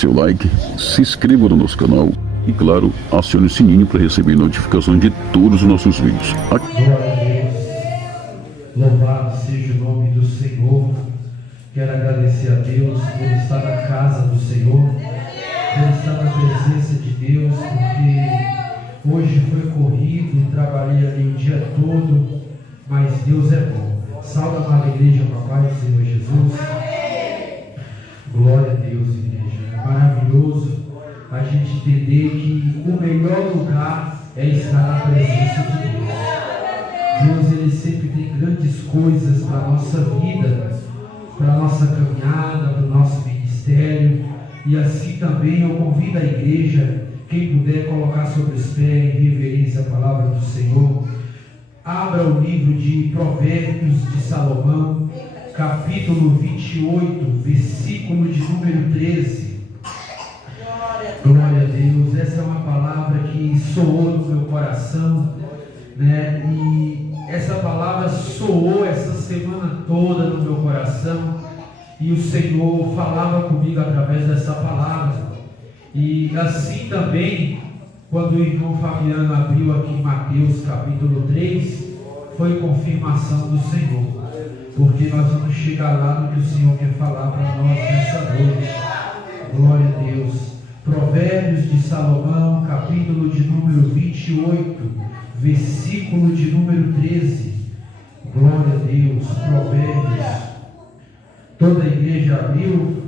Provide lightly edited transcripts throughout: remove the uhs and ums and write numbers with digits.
seu like, se inscreva no nosso canal e, claro, acione o sininho para receber notificações de todos os nossos vídeos. Glória a Deus, louvado seja o nome do Senhor. Quero agradecer a Deus por estar na casa do Senhor, por estar na presença de Deus, porque hoje foi corrido, trabalhei ali o dia todo, mas Deus é bom. Salve a amada igreja, papai do Senhor Jesus. Glória a Deus, igreja. É maravilhoso a gente entender que o melhor lugar é estar na presença de Deus. Deus, Ele sempre tem grandes coisas para a nossa vida, para a nossa caminhada, para o nosso ministério. E assim também eu convido a igreja, quem puder colocar sobre os pés em reverência a palavra do Senhor. Abra o livro de Provérbios de Salomão, capítulo 28, versículo de número 13. Glória a Deus. Essa é uma palavra que soou no meu coração, né? E essa palavra soou essa semana toda no meu coração, e o Senhor falava comigo através dessa palavra. E assim também, quando o irmão Fabiano abriu aqui em Mateus capítulo 3, foi confirmação do Senhor, porque nós vamos chegar lá no que o Senhor quer falar para nós nessa noite. Glória a Deus. Provérbios de Salomão, capítulo de número 28, versículo de número 13. Glória a Deus. Provérbios. Toda a igreja abriu.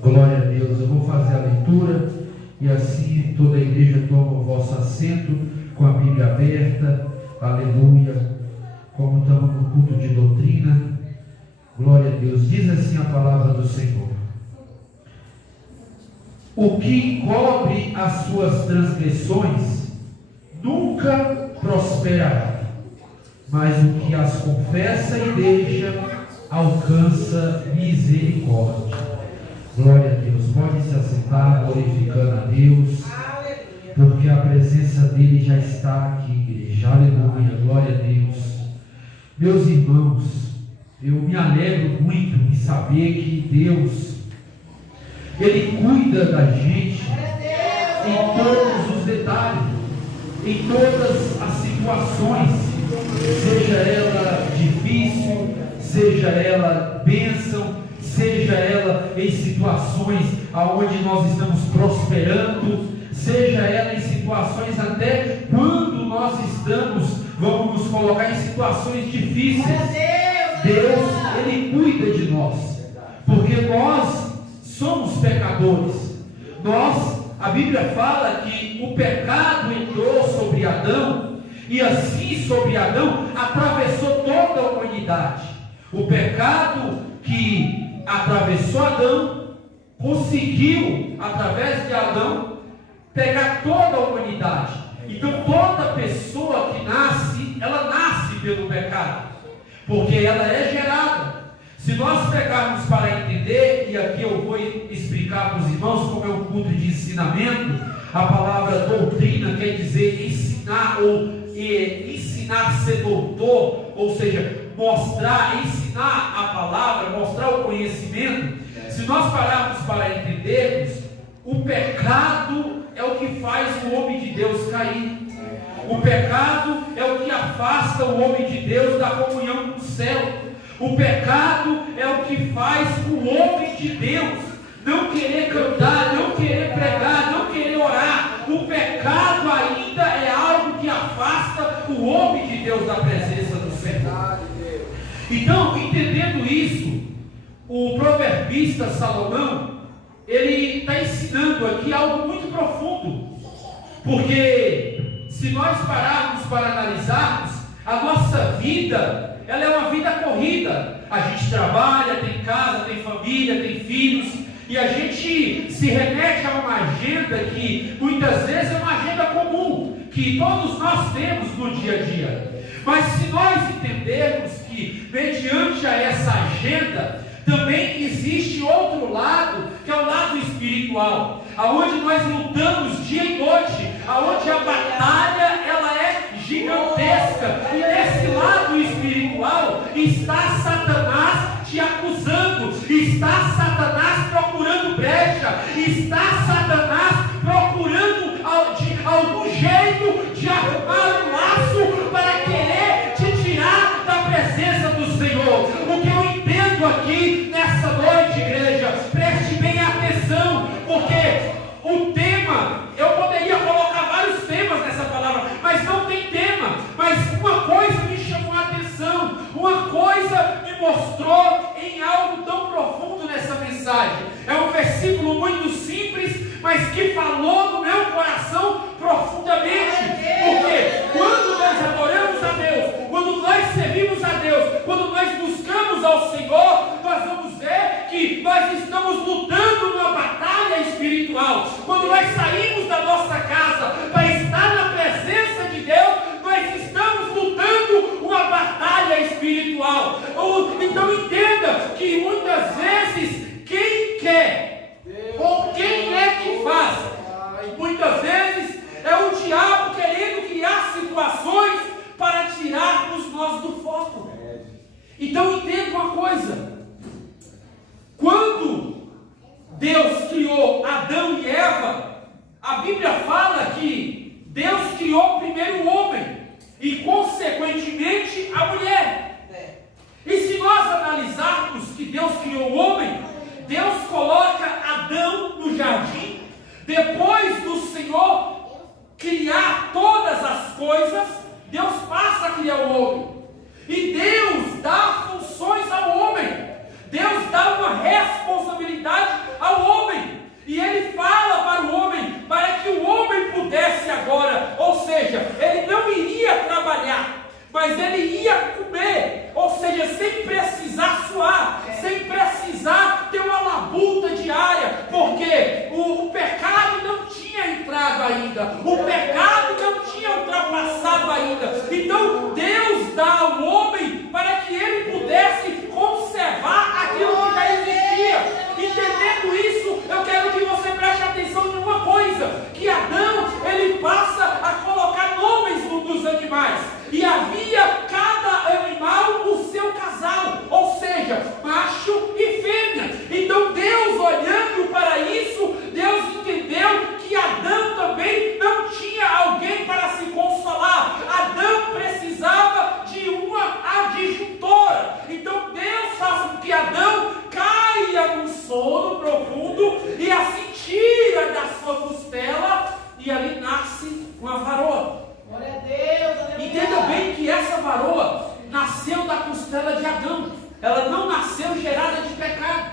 Glória a Deus. Eu vou fazer a leitura e assim toda a igreja toma o vosso assento com a Bíblia aberta. Aleluia. Como estamos no culto de doutrina. Glória a Deus. Diz assim a palavra do Senhor: o que encobre as suas transgressões nunca prosperará, mas o que as confessa e deixa alcança misericórdia. Glória a Deus. Pode se assentar, glorificando a Deus, porque a presença dele já está aqui, igreja. Aleluia. Glória a Deus. Meus irmãos, eu me alegro muito em saber que Deus, Ele cuida da gente em todos os detalhes, em todas as situações, seja ela difícil, seja ela bênção, seja ela em situações aonde nós estamos prosperando, seja ela em situações até quando nós estamos, vamos nos colocar em situações difíceis. Deus, Ele cuida de nós, porque nós somos pecadores. A Bíblia fala que o pecado entrou sobre Adão, e assim sobre Adão atravessou toda a humanidade. O pecado que atravessou Adão conseguiu, através de Adão, pegar toda a humanidade. Então toda pessoa que nasce, ela nasce pelo pecado, porque ela é gerada. Se nós pegarmos para entender, e aqui eu vou explicar para os irmãos como é um culto de ensinamento, a palavra doutrina quer dizer ensinar, ou ensinar a ser doutor, ou seja, mostrar, ensinar a palavra, mostrar o conhecimento. Se nós pararmos para entendermos, o pecado é o que faz o homem de Deus cair. O pecado é o que afasta o homem de Deus da comunhão com o céu. O pecado é o que faz o homem de Deus não querer cantar, não querer pregar, não querer orar. O pecado ainda é algo que afasta o homem de Deus da presença do Senhor. Então, entendendo isso, o proverbista Salomão, ele está ensinando aqui algo muito profundo, porque se nós pararmos para analisarmos, a nossa vida, ela é uma vida corrida. A gente trabalha, tem casa, tem família, tem filhos, e a gente se remete a uma agenda que muitas vezes é uma agenda comum, que todos nós temos no dia a dia. Mas se nós entendermos que, mediante a essa agenda, também existe outro lado, que é o lado espiritual, aonde nós lutamos dia e noite, aonde a batalha ela é gigantesca, e nesse lado está Satanás te acusando, está Satanás procurando brecha, está Satanás procurando de algum jeito de arrumar um laço para querer te tirar da presença do Senhor. O que eu entendo aqui nessa noite, igreja, preste bem atenção, porque o tema, eu poderia colocar vários temas nessa palavra, mas não tem tema. Mas uma coisa me chamou a atenção, uma coisa me mostrou em algo tão profundo nessa mensagem. É um versículo muito simples, mas que falou no meu coração profundamente. Porque quando nós adoramos a Deus, quando nós servimos a Deus, quando nós buscamos ao Senhor, nós vamos ver que nós estamos lutando numa batalha espiritual. Quando nós saímos da nossa casa para estar na presença de Deus, nós estamos lutando uma batalha espiritual. Então entenda que muitas vezes quem quer ou quem é que faz, muitas vezes é o diabo querendo criar situações para tirarmos nós do foco. Então entenda uma coisa: quando Deus criou Adão e Eva, a Bíblia fala que Deus criou primeiro o homem e consequentemente a mulher. E se nós analisarmos que Deus criou o homem, Deus coloca Adão no jardim. Depois do Senhor criar todas as coisas, Deus passa a criar o homem. E Deus dá funções ao homem. Deus dá uma responsabilidade ao homem. E Ele fala para o homem, para que o homem pudesse agora, ou seja, ele não iria trabalhar, mas ele ia comer, ou seja, sem precisar suar, sem precisar ter uma labuta diária, porque o pecado não tinha entrado ainda, o pecado não tinha ultrapassado ainda. Então Deus dá ao homem para que ele pudesse conservar aquilo que já existia. Entendendo isso, eu quero que você preste atenção em uma coisa, que Adão, ele passa a colocar nomes nos animais, e havia cada animal o seu casal, ou seja, macho e fêmea. Então Deus, olhando para isso, Deus entendeu que Adão também não tinha alguém para se consolar. Adão precisava de uma adjuntora. Então Deus faz com que Adão caia num sono profundo e assim tira da sua costela, e ali nasce uma varoa. Glória a Deus. Entenda bem que essa varoa nasceu da costela de Adão. Ela não nasceu gerada de pecado.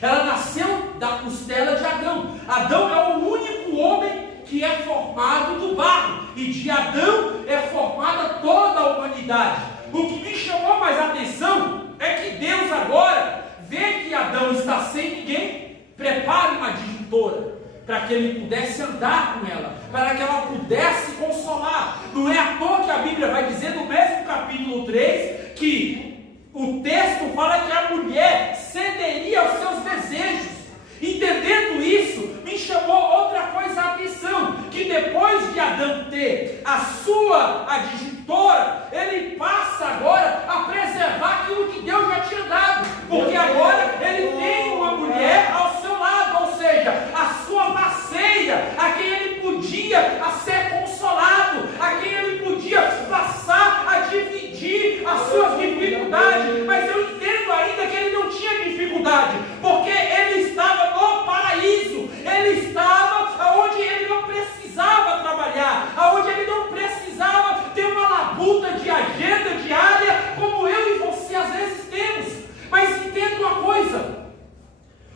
Ela nasceu da costela de Adão. Adão é o único homem que é formado do barro. E de Adão é formada toda a humanidade. O que me chamou mais atenção é que Deus agora vê que Adão está sem ninguém, prepara uma adjuntora para que ele pudesse andar com ela, para que ela pudesse consolar. Não é à toa que a Bíblia vai dizer no mesmo capítulo 3 que o texto fala que a mulher cederia aos seus desejos. Entendendo isso, me chamou outra coisa a atenção, que depois de Adão ter a sua adjuntora, ele passa agora a preservar aquilo que Deus já tinha dado, porque agora ele tem uma mulher ao seu lado, ou seja, a sua parceira, a quem ele podia ser consolado, a quem ele podia passar a dividir as suas dificuldades. Mas eu entendo ainda que ele não tinha dificuldade, porque ele estava no paraíso, ele estava onde ele não precisava trabalhar, onde ele não precisava ter uma labuta de agenda diária, como eu e você às vezes temos. Mas entenda uma coisa: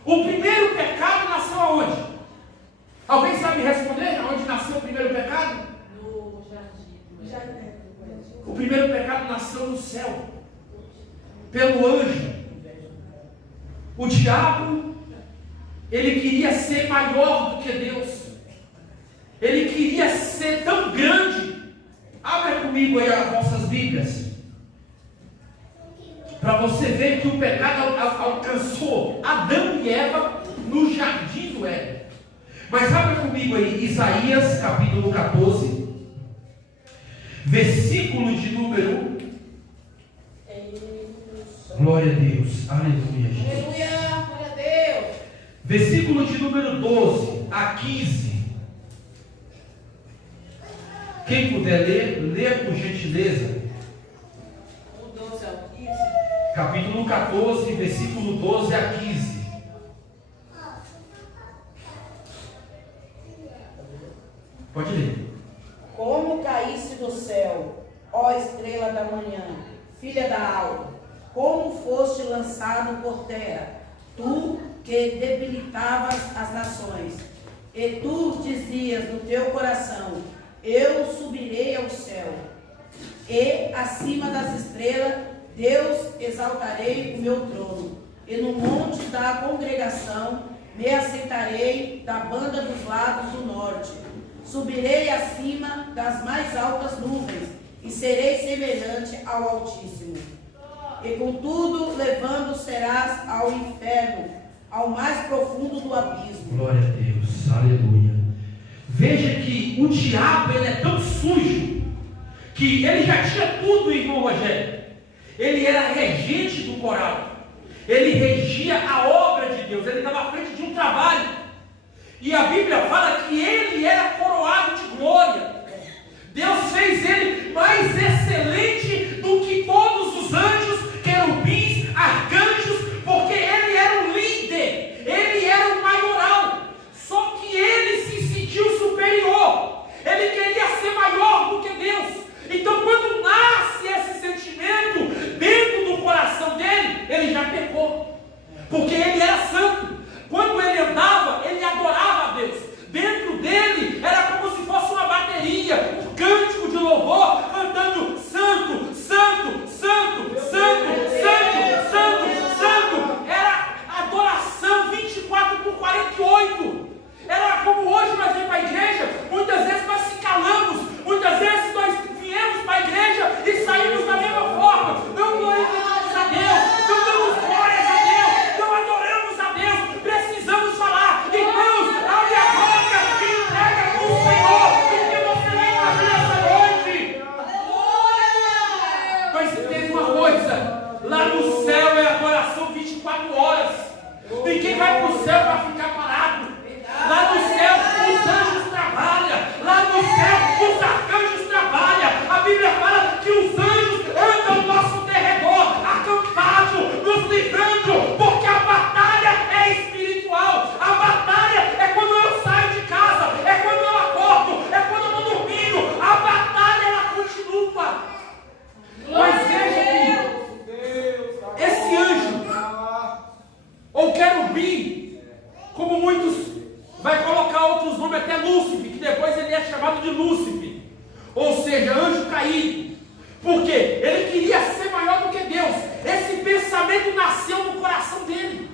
o primeiro pecado nasceu aonde? Alguém sabe responder onde nasceu o primeiro pecado? No jardim. O primeiro pecado nasceu no céu, pelo anjo. O diabo, ele queria ser maior do que Deus. Ele queria ser tão grande. Abra comigo aí as vossas Bíblias, para você ver que o pecado alcançou Adão e Eva no jardim do Éden. Mas abra comigo aí Isaías capítulo 14, versículo de número 1. Glória a Deus, aleluia, Jesus. Aleluia, glória a Deus. versículo de número 12 a 15. Quem puder ler, lê por gentileza. O 12 ao 15. Capítulo 14, versículo 12 a 15. Pode ler. Como caísse do céu, ó estrela da manhã, filha da alva, como foste lançado por terra, tu que debilitavas as nações, e tu dizias no teu coração: eu subirei ao céu, e acima das estrelas, Deus exaltarei o meu trono, e no monte da congregação me assentarei da banda dos lados do norte. Subirei acima das mais altas nuvens, e serei semelhante ao Altíssimo. E contudo, levando serás ao inferno, ao mais profundo do abismo. Glória a Deus, aleluia. Veja que o diabo, ele é tão sujo, que ele já tinha tudo, irmão Rogério. Ele era regente do coral, ele regia a obra de Deus, ele estava à frente de um trabalho. E a Bíblia fala que ele era coroado de glória. Deus fez ele mais excelente do que todos os anjos, querubins, arcanjos, porque ele era o líder, ele era o maioral. Só que ele se sentiu superior, ele queria ser maior do que Deus. Então, quando nasce esse sentimento dentro do coração dele, ele já pecou, porque ele era santo. Quando ele andava, ele adorava a Deus. Dentro dele era como se fosse uma bateria, um cântico de louvor, cantando santo, santo, santo, santo, santo, santo, santo. Era adoração 24/48. Era como hoje nós vamos para a igreja, muitas vezes nós se calamos, muitas vezes nós viemos para a igreja e saímos da mesma forma. Não glorificamos a Deus, não damos glórias a Deus, não adoramos a Deus. Precisamos falar: irmãos, abre a boca e entrega para o Senhor, porque você vem fazer essa noite. Mas entenda uma coisa: lá no céu é adoração 24 horas. Ninguém vai para o céu para ficar parado. Lá no céu os anjos trabalham, lá no céu os arcanjos trabalham. A Bíblia fala que os anjos andam ao nosso derredor, acampado, nos livrando, porque a batalha é espiritual. A batalha é quando eu saio de casa, é quando eu acordo, é quando eu estou dormindo. A batalha, ela continua. Mas veja que esse anjo, ou querubim, como muitos vai colocar outros nomes, até Lúcifer, que depois ele é chamado de Lúcifer, ou seja, anjo caído, porque ele queria ser maior do que Deus. Esse pensamento nasceu no coração dele.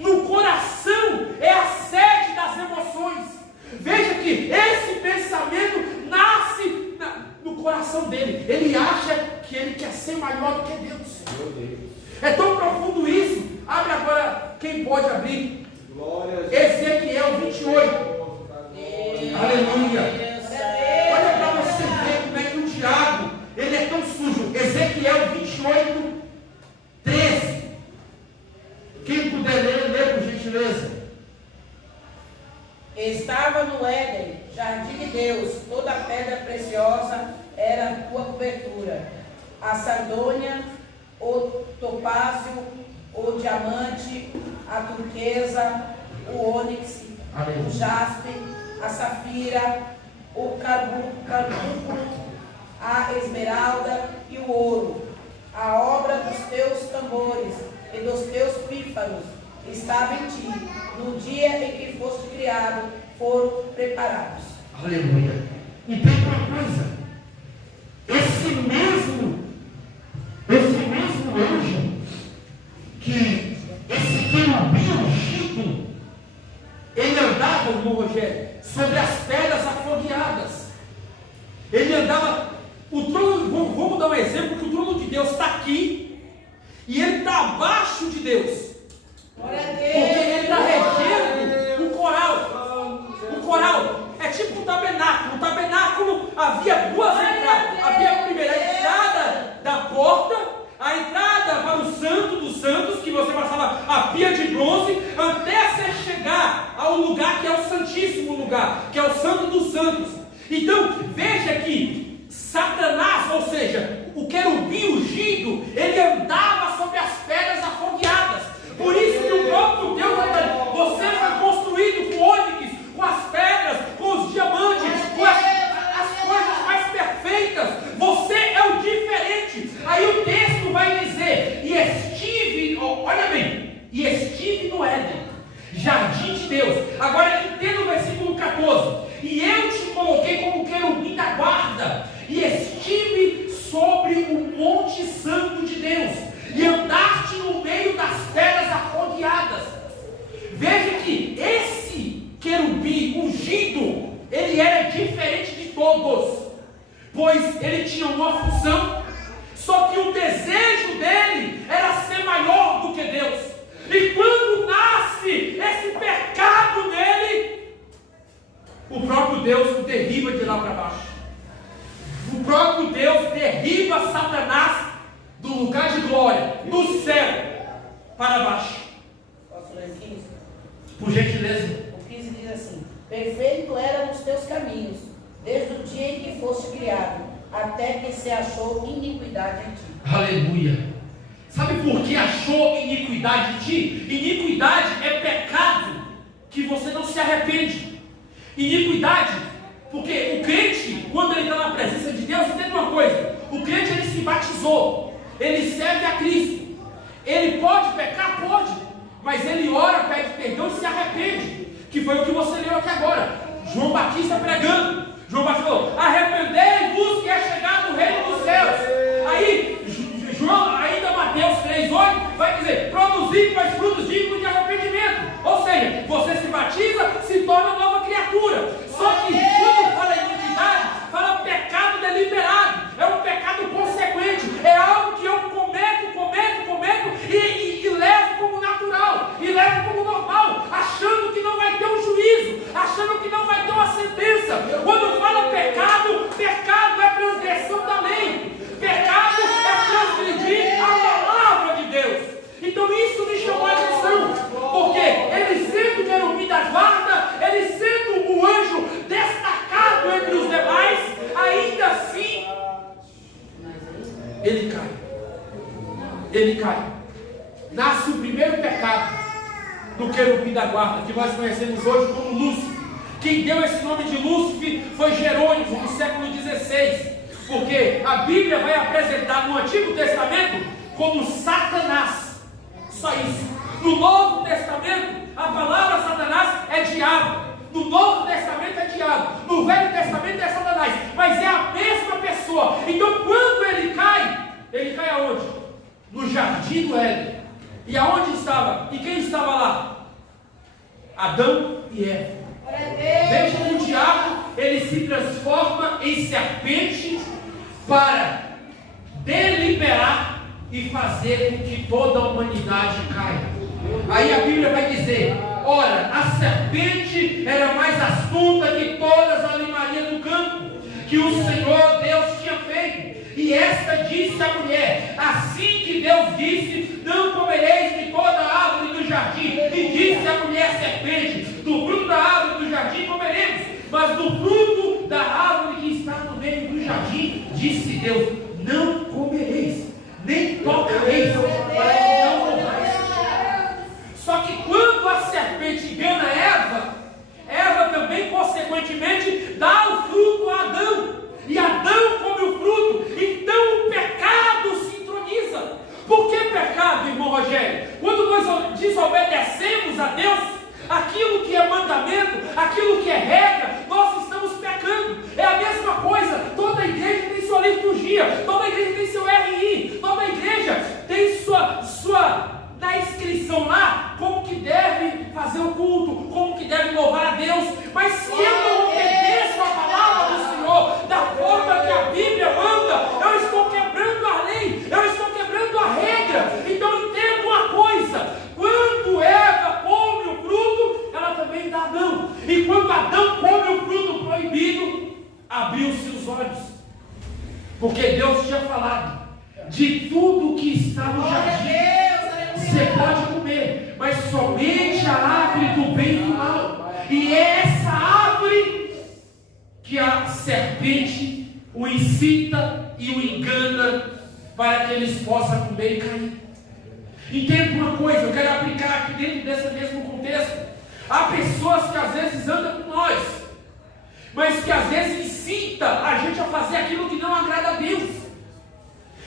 No coração é a sede das emoções. Veja que esse pensamento nasce no coração dele. Ele acha que ele quer ser maior do que Deus. É tão profundo isso. Abre agora, quem pode abrir, Ezequiel 28. Aleluia. Olha para você ver como é que o diabo, ele é tão sujo. Ezequiel 28, 13. Quem puder ler, lê por gentileza. Estava no Éden, jardim de Deus, toda pedra preciosa era a tua cobertura. A sardônia, o topázio, o diamante, a turquesa, o ônix, o jaspe, a safira, o carbúnculo, a esmeralda e o ouro. A obra dos teus tambores e dos teus pífaros estava em ti. No dia em que foste criado, foram preparados. Aleluia. Entende uma coisa? Esse mesmo anjo, que esse querubim ungido, ele andava, irmão Rogério, sobre as pedras afogueadas. Ele andava, o trono, vamos dar um exemplo, que o trono de Deus está aqui, e ele está abaixo de Deus. Glória a Deus. Porque ele está regendo o coral. O coral é tipo um tabernáculo. O tabernáculo havia duas entradas. Havia a primeira entrada da porta, a entrada para o Santo dos Santos, que você passava a pia de bronze, até ser santíssimo lugar, que é o Santo dos Santos. Então, veja que Satanás, ou seja, o querubim ungido, ele andava sobre as pedras afogueadas. Por isso que o próprio Deus vai dizer: você foi construído com ônix, com as pedras, com os diamantes, com as coisas mais perfeitas. Você é o diferente. Aí o texto vai dizer: e estive, olha bem, e estive no Éden, jardim de Deus. Agora entenda o versículo 14: e eu te coloquei como querubim da guarda, e estive sobre o monte santo de Deus, e andaste no meio das pedras afogueadas. Veja que esse querubim ungido, ele era diferente de todos, pois ele tinha uma função, só que o desejo dele era ser maior do que Deus. E quando nasce esse pecado nele, o próprio Deus o derriba de lá para baixo. O próprio Deus derriba Satanás do lugar de glória, do céu, para baixo. Posso ler 15? Por gentileza. O 15 diz assim: perfeito era nos teus caminhos, desde o dia em que foste criado, até que se achou iniquidade em ti. Aleluia. Sabe por que achou iniquidade em ti? Iniquidade é pecado que você não se arrepende. Iniquidade, porque o crente, quando ele está na presença de Deus, entende uma coisa: o crente, ele se batizou, ele serve a Cristo, ele pode pecar? Pode, mas ele ora, pede perdão e se arrepende, que foi o que você leu aqui agora, João Batista pregando. João Batista falou: arrependei-vos que é chegado o reino dos céus. Aí João, ainda Mateus 3,8 vai dizer: produzir mais frutos dignos de arrependimento. Ou seja, você se batiza, se torna nova criatura. Só que quando fala iniquidade, fala pecado deliberado, é um pecado consequente, é algo que eu cometo e levo como natural, e levo como normal, achando que não vai ter um juízo, achando que não vai ter uma sentença. Quando fala pecado, pecado é transgressão da lei, pecado é transgredir a palavra de Deus. Então isso me chamou a atenção, porque ele sendo querubim da guarda, ele sendo o anjo destacado entre os demais, ainda assim ele cai. Ele cai. Nasce o primeiro pecado do querubim da guarda, que nós conhecemos hoje como Lúcifer. Quem deu esse nome de Lúcifer foi Jerônimo, no século XVI, porque a Bíblia vai apresentar no Antigo Testamento como Satanás. Só isso. No Novo Testamento, a palavra Satanás é diabo. No Novo Testamento é diabo. No Velho Testamento é Satanás. Mas é a mesma pessoa. Então quando ele cai aonde? No jardim do Éden. E aonde estava? E quem estava lá? Adão e Eva. Veja que o diabo, ele se transforma em serpente para deliberar e fazer com que toda a humanidade caia. Aí a Bíblia vai dizer: ora, a serpente era mais astuta que todas as animarias do campo que o Senhor Deus tinha feito. E esta disse à mulher: assim que Deus disse, não comereis de toda a árvore do jardim. E disse a mulher serpente: do fruto da árvore do jardim comeremos, mas do fruto da árvore que está no meio do jardim, disse Deus, não comereis, nem tocareis, para que não morrais. Só que quando a serpente engana Eva também consequentemente dá o fruto a Adão. E Adão come o fruto, então o pecado se introniza. Por que pecado, irmão Rogério? Quando nós desobedecemos a Deus, aquilo que é mandamento, aquilo que é regra, nós estamos pecando. É a mesma coisa, toda igreja tem sua liturgia, toda igreja tem seu RI, toda igreja tem sua na inscrição lá, como que deve fazer o culto, como que deve louvar a Deus. Mas se eu não obedeço a palavra do Senhor da forma que a Bíblia manda, eu estou quebrando a lei, eu estou quebrando a regra. Então entenda uma coisa: quando Eva come o fruto, ela também dá Adão. E quando Adão come o fruto proibido, abriu-se os olhos, porque Deus tinha falado: de tudo que está no jardim você pode comer, mas somente a árvore do bem e do mal. E essa serpente o incita e o engana para que eles possam comer e cair. Entenda uma coisa, eu quero aplicar aqui dentro desse mesmo contexto. Há pessoas que às vezes andam com nós, mas que às vezes incita a gente a fazer aquilo que não agrada a Deus.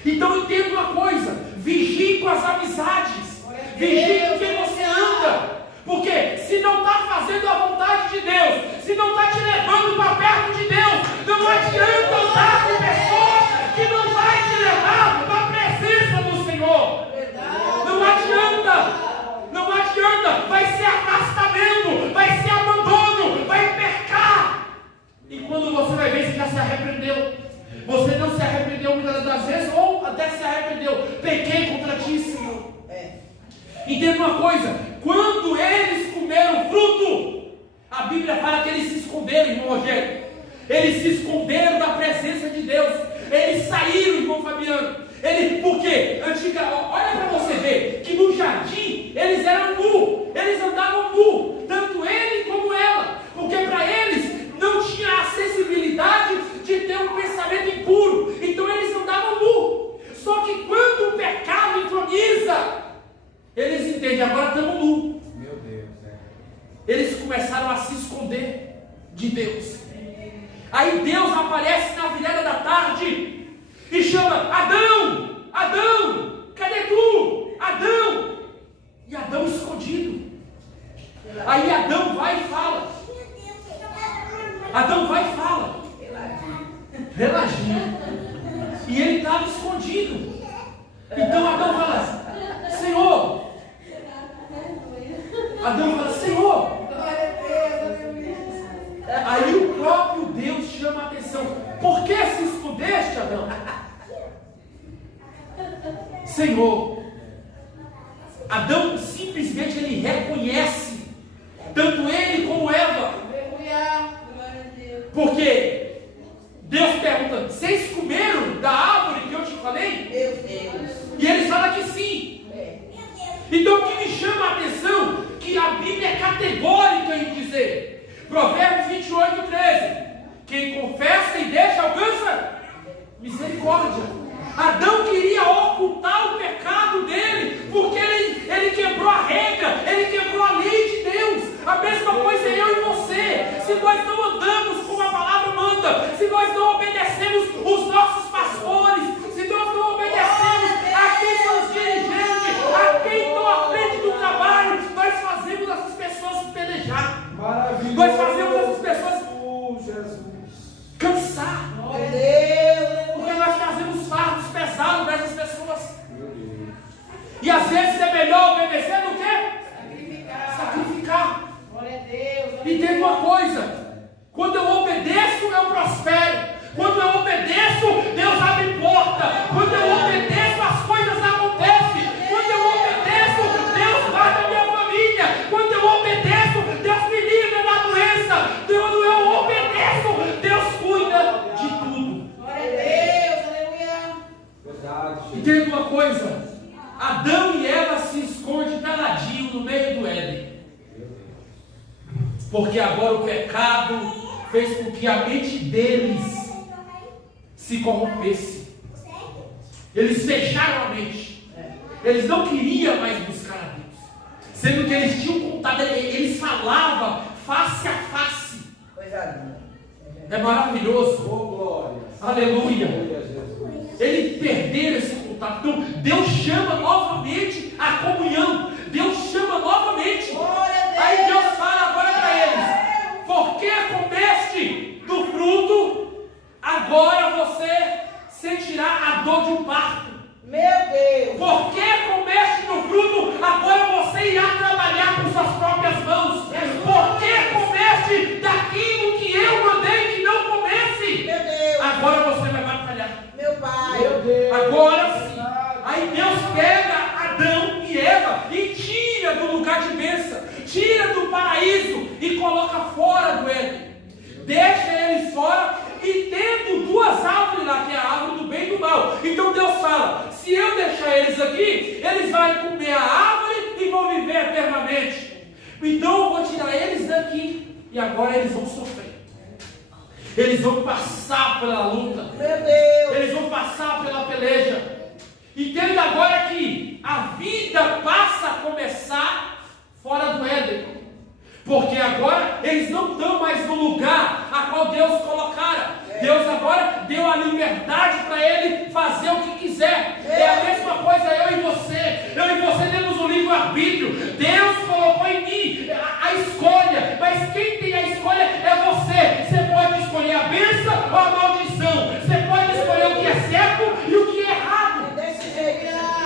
Então entenda uma coisa, vigie com as amizades, vigie com quem você anda, porque se não está fazendo a vontade de Deus, se não está te levando para perto de Deus, não adianta andar com pessoas que não vai te levar para a presença do Senhor. Não adianta, vai ser afastamento, vai ser abandono, vai pecar. E quando você vai ver, você já se arrependeu. Você não se arrependeu muitas das vezes, ou até se arrependeu. Pequei contra ti, Senhor. Entenda uma coisa, quando eles comeram fruto, a Bíblia fala que eles se esconderam, irmão Rogério. Eles se esconderam da presença de Deus. Eles saíram, irmão Fabiano. Por quê? Olha para você ver que no jardim eles eram nus, eles andavam nus, tanto ele como ela, porque para eles não tinha acessibilidade de ter um pensamento impuro, então eles andavam nus. Só que quando o pecado entroniza, eles entendem, agora estamos nus. Meu Deus, Eles começaram a se esconder de Deus. Aí Deus aparece na virada da tarde e chama: Adão, Adão, cadê tu? Adão. E Adão escondido. Aí Adão vai e fala. Reladinho. E ele estava escondido. Então Adão fala: Senhor. Adão fala: Senhor. Aí o próprio Deus chama a atenção: por que se escondeste, Adão? Senhor. Adão simplesmente ele reconhece, tanto ele como Eva. Porque Deus pergunta: vocês comeram da árvore que eu te falei? Meu Deus. E eles falam que sim. Então o que me chama a atenção, que a Bíblia é categórica em dizer, Provérbios 28, 13: quem confessa e deixa alcança misericórdia. Adão queria ocultar o pecado dele, porque ele quebrou a regra, ele quebrou a lei de Deus. A mesma coisa é eu e você. Se nós não andamos como a palavra manda, se nós não obedecemos os nossos pastores, se nós não obedecemos a quem são os dirigentes, a quem estão à frente do trabalho, nós fazemos essas pessoas se pelejar. maravilhoso. Nós fazemos essas pessoas Jesus. cansar. Meu Deus. Porque nós fazemos fardos pesados para essas pessoas. E às vezes é melhor obedecer do que sacrificar. Glória a Deus. Entenda uma coisa: quando eu obedeço, eu prospero. Quando eu obedeço, Deus abre porta. Quando eu obedeço, as coisas acontecem. Quando eu obedeço, Deus guarda a minha família. Quando eu obedeço, Deus me livra da doença. Quando eu obedeço, Deus cuida de tudo. Glória a Deus. Aleluia. Verdade. Entenda uma coisa: Adão e Eva se escondem caladinho no meio do Éden. Porque agora o pecado fez com que a mente deles se corrompesse. Eles fecharam a mente. Eles não queriam mais buscar a Deus. Sendo que eles tinham contato, eles falavam face a face. Coisa linda. É maravilhoso. Oh, glória. Aleluia. Glória a Jesus. Eles perderam esse contato. Então Deus chama novamente a comunhão. Deus chama novamente. Glória a Deus. Aí Deus fala agora para eles: porque comeste do fruto, agora você sentirá a dor de um parto. Meu Deus. Porque comeste do fruto, agora você irá trabalhar com suas próprias mãos. Porque comeste daquilo que eu mandei que não comesse, Meu Deus. agora você vai batalhar. Meu Pai. Meu Deus. Agora sim. Aí Deus pega Adão e Eva e tira do lugar de bênção, tira do paraíso e coloca fora do Éden. Deixa eles fora e tendo duas árvores lá, que é a árvore do bem e do mal. Então Deus fala: se eu deixar eles aqui, eles vão comer a árvore e vão viver eternamente. Então eu vou tirar eles daqui e agora eles vão sofrer. Eles vão passar pela luta. Meu Deus. Eles vão passar pela peleja. Entenda agora que a vida passa a começar fora do Éden. Porque agora eles não estão mais no lugar a qual Deus colocara. Deus agora deu a liberdade para ele fazer o que quiser. É a mesma coisa eu e você. Eu e você temos um livre-arbítrio. Deus colocou em mim a escolha. Mas quem tem a escolha é você. Você pode escolher a bênção ou a maldição. Você pode escolher o que é certo e o que é errado.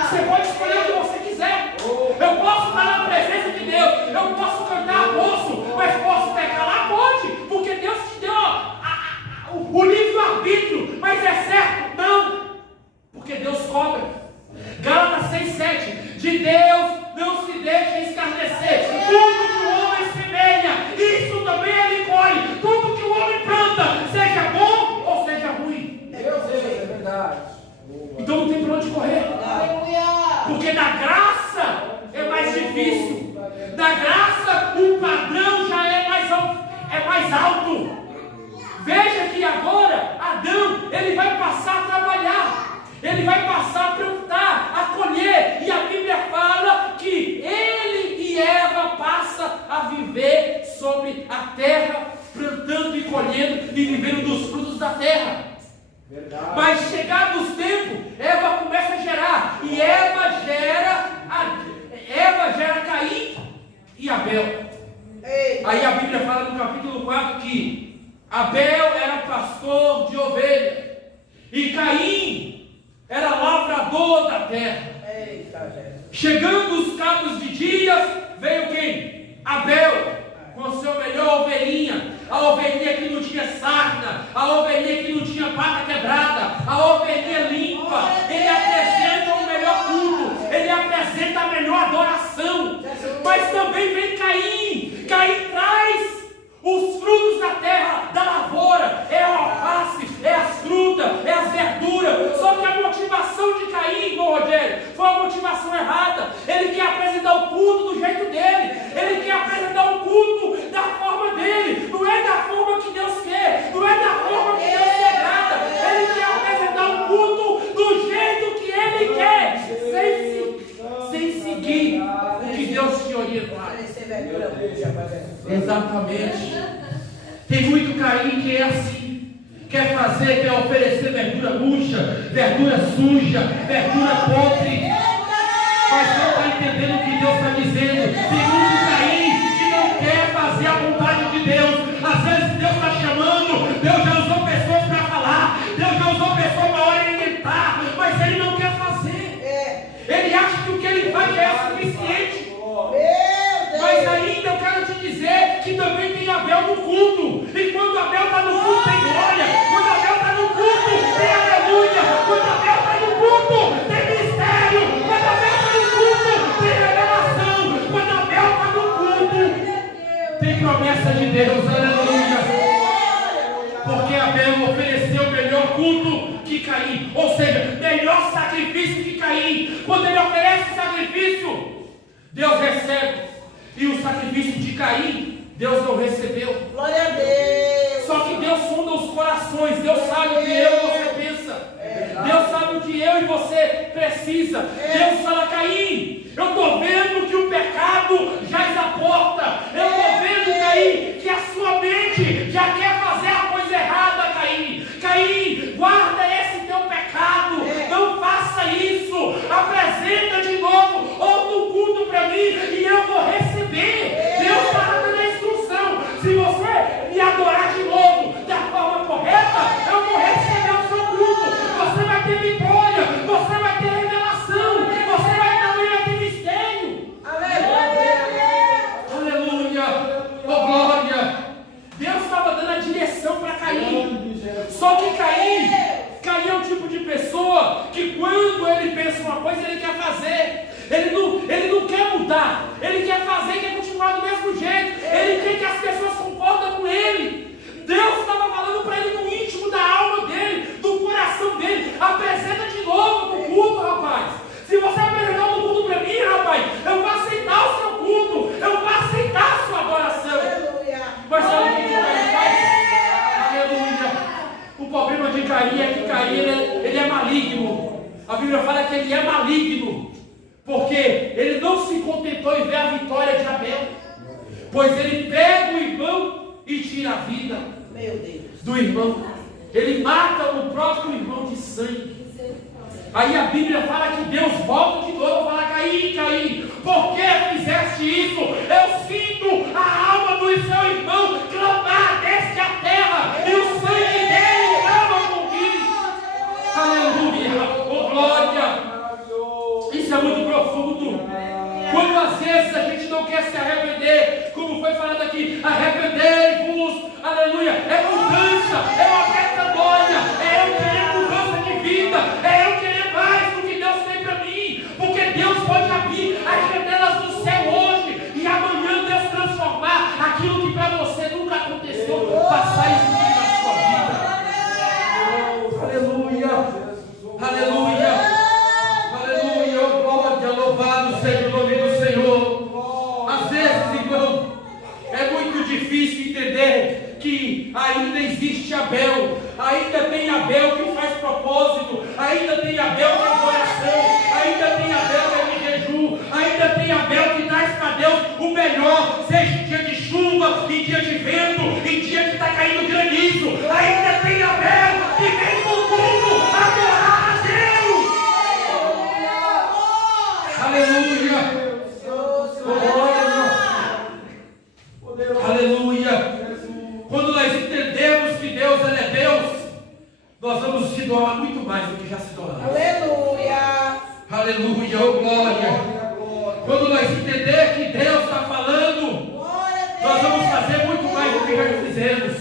Você pode escolher o que você quiser. Eu posso estar na presença de Deus. Eu posso cantar, posso. Mas posso pecar lá? Pode. Porque Deus te deu o livre-arbítrio. Mas é certo? Não. Porque Deus cobra. Gálatas 6,7. De Deus não se deixa escarnecer. Tudo que o homem semeia, isso também ele colhe. Tudo que o homem planta, seja bom ou seja ruim. Deus é verdade. Então não tem para onde correr. Porque na graça é mais difícil. Na graça o padrão já é mais alto. Veja que agora Adão, ele vai passar a trabalhar. Ele vai passar a plantar, a colher. E a Bíblia fala que ele e Eva passam a viver sobre a terra, plantando e colhendo e vivendo dos frutos da terra. Verdade. Mas chegados os tempos, Eva começa a gerar. E Eva gera Caim e Abel. Aí a Bíblia fala no capítulo 4 que Abel era pastor de ovelha e Caim era lavrador da terra. Chegando os cabos de dias, veio quem? Abel, com seu melhor ovelhinha. A ovelhinha que não tinha sarna, a ovelhinha que não tinha pata quebrada, a ovelhinha limpa. Ele apresenta o melhor culto, ele apresenta a melhor adoração. Mas também vem Caim. Caim traz os frutos da terra, da lavoura. É a alface, é as frutas, é as verduras. Só que a motivação de Caim, irmão Rogério, foi uma motivação errada. Ele quer apresentar o culto do jeito dele. Ele quer apresentar o culto da forma dele. Não é da forma que Deus quer. Não é da forma que Deus se agrada. Ele quer apresentar o culto do jeito que ele quer. Sem seguir o que Deus te orientar. Exatamente. Tem muito Caim que é assim. Quer fazer, quer oferecer verdura murcha, verdura suja, verdura podre. Mas não está entendendo o que Deus está dizendo. Tem muito Caim que não quer fazer a vontade de Deus. Às vezes Deus está chamando, Deus já usou pessoas para falar, Deus já usou pessoas para orientar, mas ele não quer fazer. Ele acha que o que ele faz já é suficiente. Mas ainda eu quero te dizer que também tem Abel no culto. E quando Abel está no culto, tem glória. Quando Abel está no culto, tem aleluia. Quando Abel está no culto, tem mistério. Quando Abel está no culto, tem revelação. Quando Abel está no culto, tem promessa de Deus. Aleluia. Porque Abel ofereceu o melhor culto que Caim. Ou seja, melhor sacrifício que Caim. Quando ele oferece o sacrifício, Deus recebe. E o sacrifício de Caim, Deus não recebeu. Glória a Deus. Só que Deus sonda os corações. Deus sabe o que eu e você pensa. Deus sabe o que eu e você precisa. Deus fala: Caim, eu estou vendo que o pecado jaz à porta. Eu estou vendo, Caim, que a sua mente já quer fazer a coisa errada, Caim. Caim, guarda esse teu pecado. Não faça isso. Apresenta de novo outro culto para mim e eu vou receber. Deus está dando a instrução. Se você me adorar de novo da forma correta, eu vou receber o seu culto. Você vai ter vitória, você vai ter revelação, você vai ter mistério. Aleluia. Oh glória. Deus estava dando a direção para Caim. Só que Caim é um tipo de pessoa que quando ele pensa uma coisa, ele quer fazer. Ele não quer mudar. Ele quer fazer, quer continuar do mesmo jeito. Ele quer que as pessoas concordem com ele. Deus estava falando para ele no íntimo da alma dele, do coração dele: apresenta de novo no culto, rapaz. Se você apresentar no culto para mim, rapaz, eu vou aceitar o seu culto, eu vou aceitar a sua adoração. Mas sabe o que Caim faz? Aleluia. Caim é que Caim ele é maligno. A Bíblia fala que ele é maligno, porque ele não se contentou em ver a vitória de Abel, pois ele pega o irmão e tira a vida do irmão. Ele mata o próprio irmão de sangue. Aí a Bíblia fala que Deus volta de novo e fala: Caim, Caim, por que fizeste isso? Eu sinto a alma do seu irmão clamar desde a terra, e o sangue dele clama por mim. Aleluia, oh glória. Isso é muito profundo. Quando às vezes a gente não quer se arrepender, como foi falado aqui, arrependei-vos, aleluia, é mudança, é uma metanoia, é eu querer mudança de vida, é eu querer mais do que Deus tem para mim, porque Deus pode abrir as janelas do céu hoje e amanhã Deus transformar aquilo que para você nunca aconteceu, passar isso na sua vida. Aleluia, aleluia. Louvado seja o nome do Senhor. Às vezes, irmão, é muito difícil entender que ainda existe Abel, ainda tem Abel que faz propósito, ainda tem Abel que é coração, ainda tem Abel que é de jejum, ainda tem Abel que traz para Deus o melhor, seja em dia de chuva, em dia de vento, em dia que está caindo granizo, ainda tem Abel que vem para o mundo adorar a Deus. Aleluia! Aleluia! Quando nós entendemos que Deus ele é Deus, nós vamos se doar muito mais do que já se doamos. Aleluia! Aleluia! Oh glória! Quando nós entender que Deus está falando, nós vamos fazer muito mais do que já fizemos.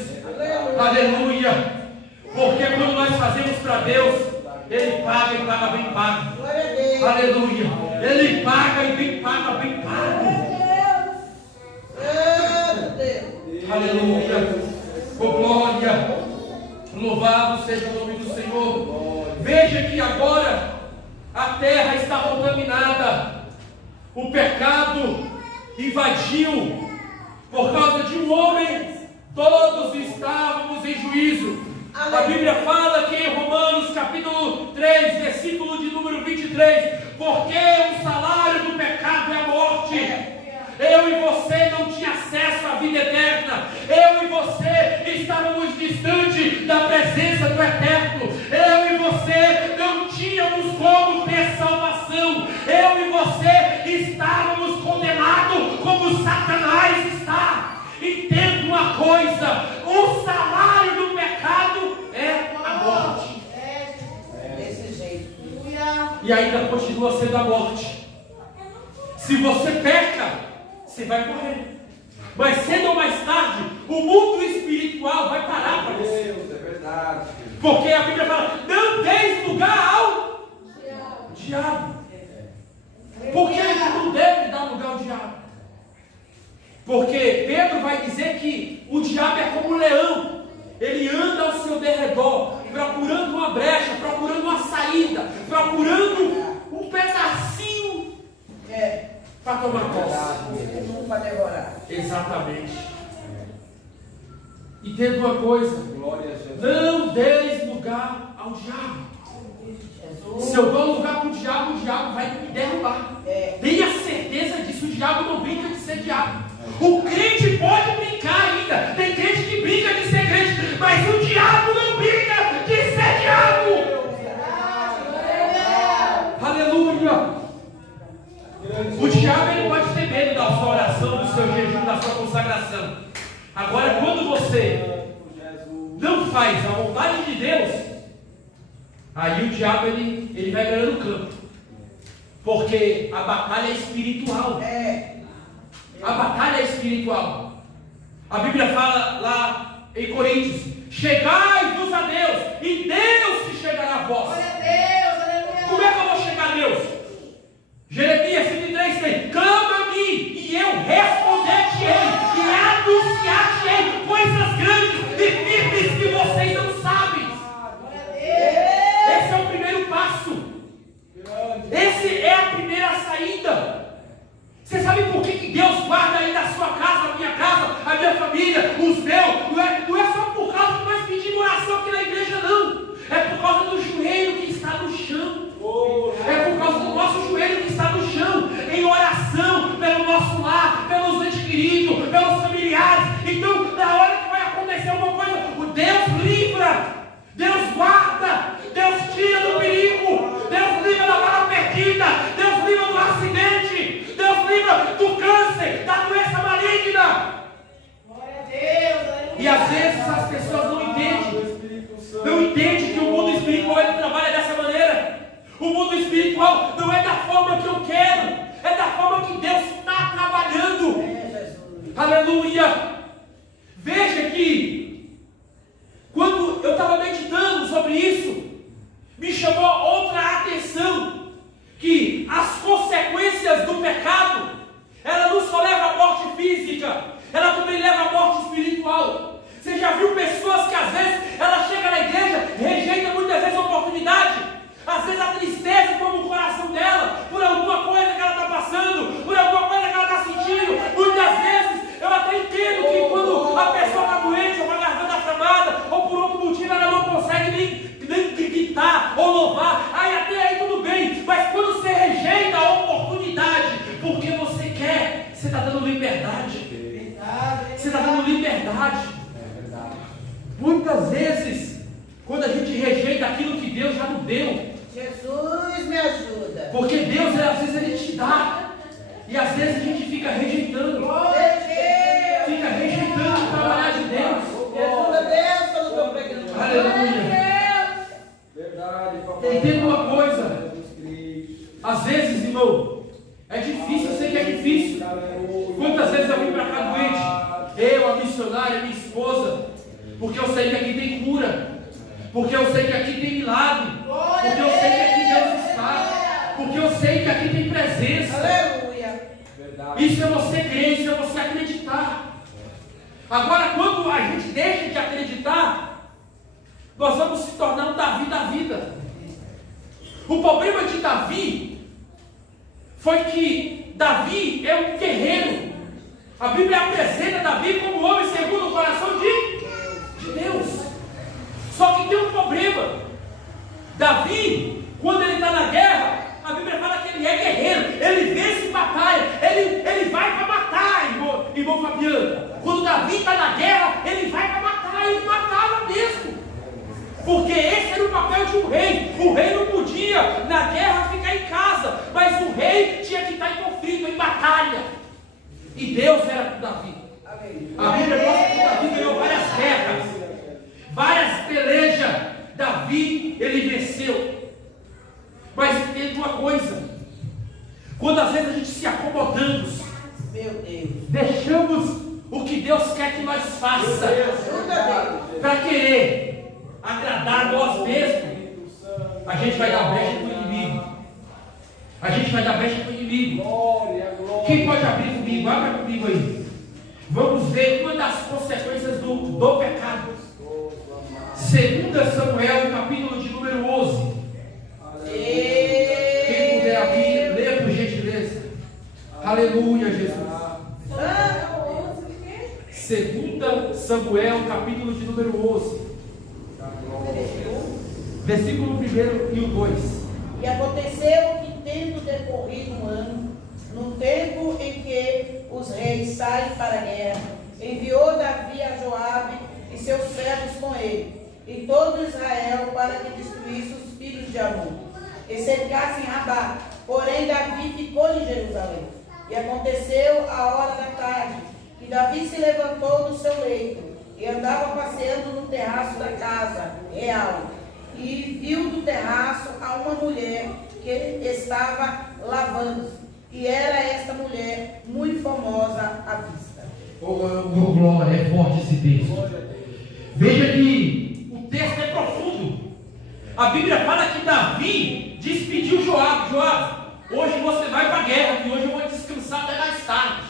Aleluia! Porque quando nós fazemos para Deus, Ele paga e paga bem pago. Aleluia! Ele paga e bem paga, bem pago. Aleluia! Oh glória! Louvado seja o nome do Senhor. Veja que agora a terra está contaminada. O pecado invadiu. Por causa de um homem, todos estávamos em juízo. A Bíblia fala que em Romanos capítulo 3, versículo de número 23, porque o salário do pecado é a morte. Eu e você não tínhamos acesso à vida eterna. Eu e você estávamos distantes da presença do Eterno. Eu e você não tínhamos como ter salvação. Eu e você estávamos condenados como Satanás está. Entenda uma coisa: o salário do pecado é a morte. Desse jeito. E ainda continua sendo a morte. Se você peca, você vai morrer. Mas cedo ou mais tarde, o mundo espiritual vai parar para você. Deus, é verdade. Porque a Bíblia fala: não deis lugar ao diabo. Por que ele não deve dar lugar ao diabo? Porque Pedro vai dizer que o diabo é como um leão. Ele anda ao seu derredor, procurando uma brecha, procurando uma saída, procurando um pedacinho para tomar posse. Para devorar. Exatamente. Entenda uma coisa: Glória a Jesus. não deis lugar ao diabo. Se eu dou lugar para o diabo vai me derrubar. Tenha certeza disso. O diabo não brinca de ser diabo. O crente pode brincar ainda. Tem crente que brinca de ser crente, mas o diabo não brinca de ser diabo. Aleluia. O diabo ele pode ter medo da sua oração, do seu jejum, da sua consagração. Agora, quando você não faz a vontade de Deus, aí o diabo ele vai ganhando campo. Porque a batalha é espiritual. A batalha é espiritual. A Bíblia fala lá em Coríntios: chegai-vos a Deus, e Deus se chegará a vós. Como é que eu vou chegar a Deus? Jeremias 23 tem: clama a mim, e eu responder-te-ei, e anunciar-te-ei coisas grandes e firmes que vocês não sabem. Esse é o primeiro passo. Esse é a primeira saída. Você sabe por que Deus guarda ainda a sua casa, a minha família, os meus? Não é só por causa que nós pedimos Deus livra, Deus guarda, Deus tira do perigo, Deus livra da bala perdida, Deus livra do acidente, Deus livra do câncer, da doença maligna. Glória a Deus. E às vezes as pessoas não entendem que o mundo espiritual ele trabalha dessa maneira. O mundo espiritual não é da forma que eu quero, é da forma que Deus está trabalhando. Aleluia! Veja que quando eu estava meditando sobre isso, me chamou outra atenção, que as consequências do pecado, ela não só leva à morte física, ela também leva à morte espiritual. Você já viu pessoas que às vezes ela chega na igreja, rejeita muitas vezes a oportunidade, às vezes a tristeza como o coração dela, por alguma coisa que ela está passando, por alguma coisa que ela está sentindo. Muitas vezes eu até entendo que quando a pessoa está doente, ou com a garganta inflamada, ou por outro motivo ela não consegue nem gritar ou louvar, aí até aí tudo bem, mas quando você rejeita a oportunidade, porque você quer, você está dando liberdade. Você está dando liberdade. Muitas vezes, quando a gente rejeita aquilo que Deus já nos deu, Jesus me ajuda. porque Deus, às vezes, Ele te dá, e às vezes a gente fica rejeitando, fica rejeitando o trabalhar de Deus. Jesus é Deus que eu estou pregando. Aleluia. Verdade, papai. Entenda uma coisa, às vezes, irmão, é difícil, eu sei que é difícil. Quantas vezes eu vim para cá doente, eu, a missionária, minha esposa, porque eu sei que aqui tem cura, porque eu sei que aqui tem milagre, porque eu sei que aqui Deus está, porque eu sei que aqui tem presença. Aleluia. Isso é você crer, isso é você acreditar. Agora, quando a gente deixa de acreditar, nós vamos se tornar um Davi da vida. O problema de Davi foi que Davi é um guerreiro. A Bíblia apresenta Davi como um homem segundo o coração de Deus. Só que tem um problema. Davi, quando ele está na guerra, a Bíblia fala que ele é guerreiro, ele vence em batalha, ele vai para matar, irmão Fabiano. Quando Davi está na guerra, ele vai para matar, ele matava mesmo. Porque esse era o papel de um rei. O rei não podia na guerra ficar em casa, mas o rei tinha que estar em conflito, em batalha. E Deus era com Davi. A Bíblia mostra que Davi ganhou várias guerras, várias pelejas. Davi, ele venceu. Mas entenda uma coisa: quando às vezes a gente se acomodamos, Meu Deus. deixamos o que Deus quer que nós façamos para querer agradar nós mesmos, a gente vai dar brecha para o inimigo. A gente vai dar brecha para o inimigo. Quem pode abrir comigo? Abra comigo aí. Vamos ver uma das consequências do pecado. 2 Samuel, capítulo de número 11. Quem puder abrir, lê por gentileza. Aleluia, Jesus. 2 Samuel, capítulo de número 11. Versículo 1 e o 2. E aconteceu que, tendo decorrido um ano, no tempo em que os reis saem para a guerra, enviou Davi a Joabe e seus servos com ele, e todo Israel, para que destruísse os filhos de Amon, e cercassem Rabá. Porém Davi ficou em Jerusalém. E aconteceu a hora da tarde, que Davi se levantou do seu leito, e andava passeando no terraço da casa real, e viu do terraço a uma mulher que estava lavando, e era esta mulher muito famosa à vista. Oh, glória, é forte esse texto. Veja que O texto é profundo. A Bíblia fala que Davi despediu Joabe. Joabe, hoje você vai para a guerra, e hoje eu vou descansar até mais tarde.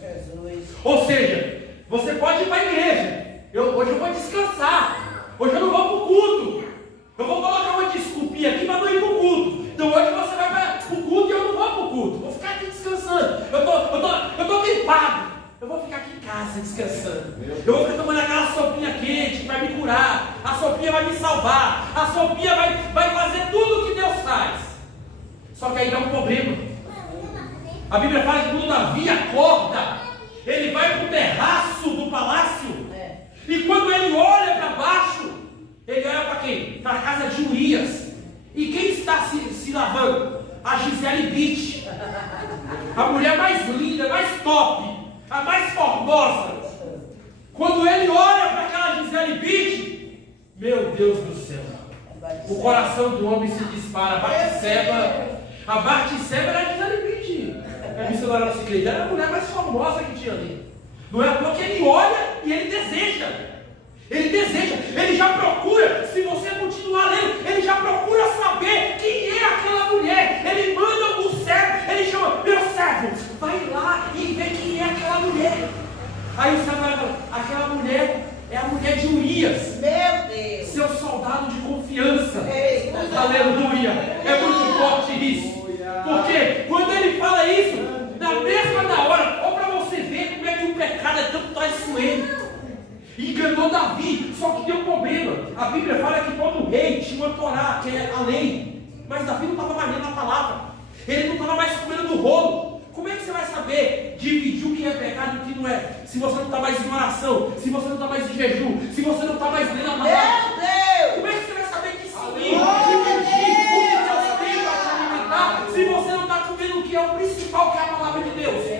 Jesus. Ou seja, você pode ir para a igreja. Hoje eu vou descansar. Hoje eu não vou para o culto. Eu vou colocar uma desculpinha aqui para não ir para o culto. Então hoje você vai para o culto e eu não vou para o culto. Vou ficar aqui descansando. Eu tô gripado. Eu vou ficar aqui em casa descansando. Eu vou ficar tomando aquela sopinha quente que vai me curar. A sopinha vai me salvar. A sopinha vai fazer tudo o que Deus faz. Só que aí dá um problema. A Bíblia fala que quando Davi acorda, ele vai para o terraço do palácio. E quando ele olha para baixo, Gisele Bündchen, a mulher mais linda, mais top, a mais formosa. Quando ele olha para aquela Gisele Bündchen, meu Deus do céu, o coração do homem se dispara. A Batseba era a Gisele Bündchen. A missionária da igreja era a mulher mais famosa que tinha ali. Não é porque ele olha e ele deseja. Ele já procura, se você continuar lendo, ele já procura saber quem é aquela mulher. Ele manda o servo, ele chama, meu servo, vai lá e vê quem é aquela mulher. Aí o servo vai falar, aquela mulher é a mulher de Urias. Meu Deus. Seu soldado de confiança. Eita. Aleluia. É muito forte isso. Porque quando ele fala isso, na mesma hora, ou para você ver como é que o pecado é tão traiçoeiro. Enganou Davi, só que tem um problema. A Bíblia fala que todo rei tinha uma Torá, que é a lei. Mas Davi não estava mais lendo a palavra. Ele não estava mais comendo do rolo. Como é que você vai saber dividir o que é pecado e o que não é? Se você não está mais em oração, se você não está mais em jejum, se você não está mais lendo a palavra. Meu Deus. Como é que você vai saber discernir, dividir o que Deus tem para te alimentar, se você não está comendo o que é o principal, que é a palavra de Deus?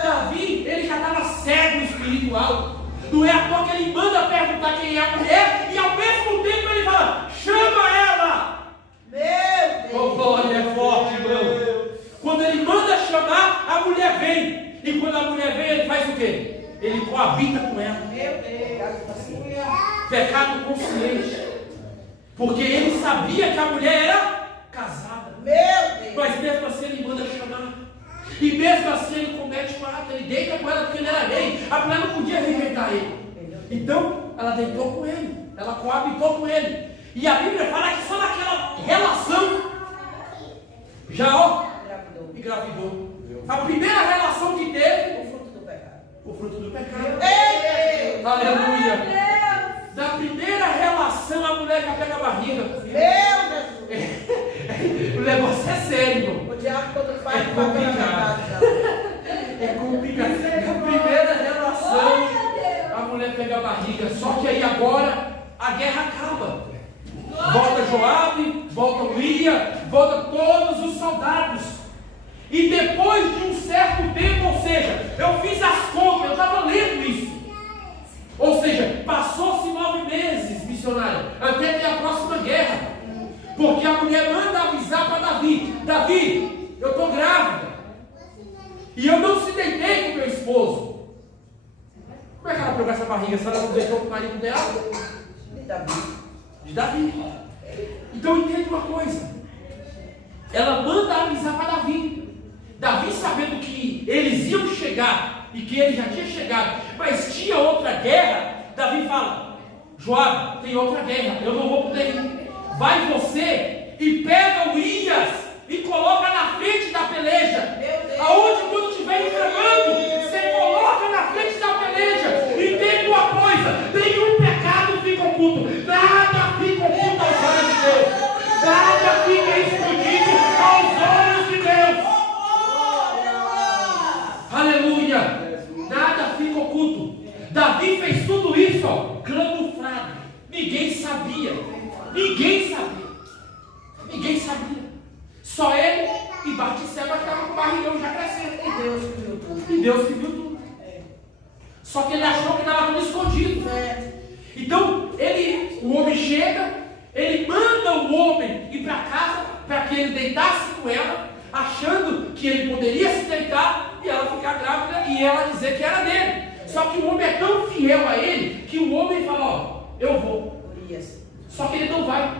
Davi, ele já estava cego espiritual. Não é à toa que ele manda perguntar quem é a mulher e ao mesmo tempo ele fala, chama ela. Meu Deus. Oh, glória, é forte, irmão. Quando ele manda chamar, a mulher vem. E quando a mulher vem, ele faz o quê? Ele coabita com ela. Meu Deus. Pecado consciente. Porque ele sabia que a mulher era casada. Meu Deus. Mas mesmo assim ele manda chamar. E mesmo assim ele comete um ato. Ele deita com ela porque ele era rei. A mulher não podia rejeitar ele. Então ela deitou com ele. Ela coabitou com ele. E a Bíblia fala que só naquela relação já engravidou. A primeira relação que teve, O fruto do pecado. o fruto do pecado. Ei, Aleluia. Da primeira relação a mulher já pega a barriga. meu Jesus. O negócio é sério, irmão. O diabo quando faz, É não faz pela complicado. verdade. É complicado. Na primeira relação a mulher pega a barriga. Só que aí agora a guerra acaba. Volta Joabe, volta Uria, volta todos os soldados. E depois de um certo tempo, ou seja, eu fiz as contas, eu estava lendo isso. Ou seja, passou-se 9 meses, missionário, até ter a próxima guerra. Porque a mulher manda avisar para Davi: Davi, eu estou grávida. E eu não se deitei com meu esposo. Como é que ela pegou essa barriga? Se ela não deitou com o marido dela? De Davi. Então entende uma coisa. Ela manda avisar para Davi. Davi, sabendo que eles iam chegar e que ele já tinha chegado, mas tinha outra guerra, Davi fala: Joabe, tem outra guerra, eu não vou poder ir. Vai você e pega Urias e coloca na frente da peleja. Aonde quando estiver enfrentando, você coloca na frente da peleja. Entende uma coisa: nenhum pecado fica oculto, nada fica oculto aos olhos de Deus, nada fica escondido aos olhos de Deus. Aleluia! Nada fica oculto. Davi fez tudo isso, ó, camuflado. Ninguém sabia. Ninguém sabia. Ninguém sabia. Só ele e Batseba que estavam com o barrigão já crescendo. E Deus que viu tudo. E Deus que viu tudo. Só que ele achou que estava tudo escondido. Então, o homem chega, ele manda o homem ir para casa para que ele deitasse com ela, achando que ele poderia se deitar e ela ficar grávida e ela dizer que era dele. Só que o homem é tão fiel a ele que o homem fala: ó, eu vou. Só que ele não vai.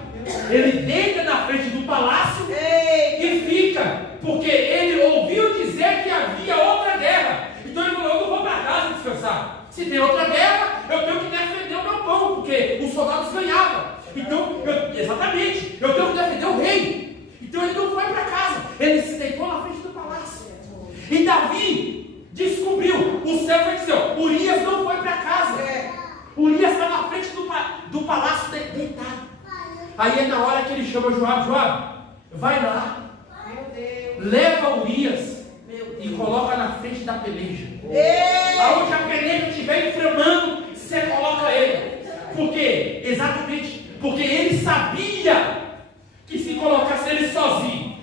Ele deita na frente do palácio e fica, porque ele ouviu dizer que havia outra guerra. Então ele falou: eu não vou para casa descansar. Se tem outra guerra, eu tenho que defender o meu pão, porque os soldados ganhavam. Então, exatamente, eu tenho que defender o rei. Então ele não foi para casa, ele se deitou na frente do palácio. E Davi descobriu, o céu vai dizer: Urias não foi para casa. Urias está na frente do palácio deitado. Aí é na hora que ele chama Joabe: Joabe, vai lá, leva Urias e coloca na frente da peleja. Aonde a peleja estiver inflamando, você coloca ele. Por quê? Exatamente porque ele sabia que se colocasse ele sozinho,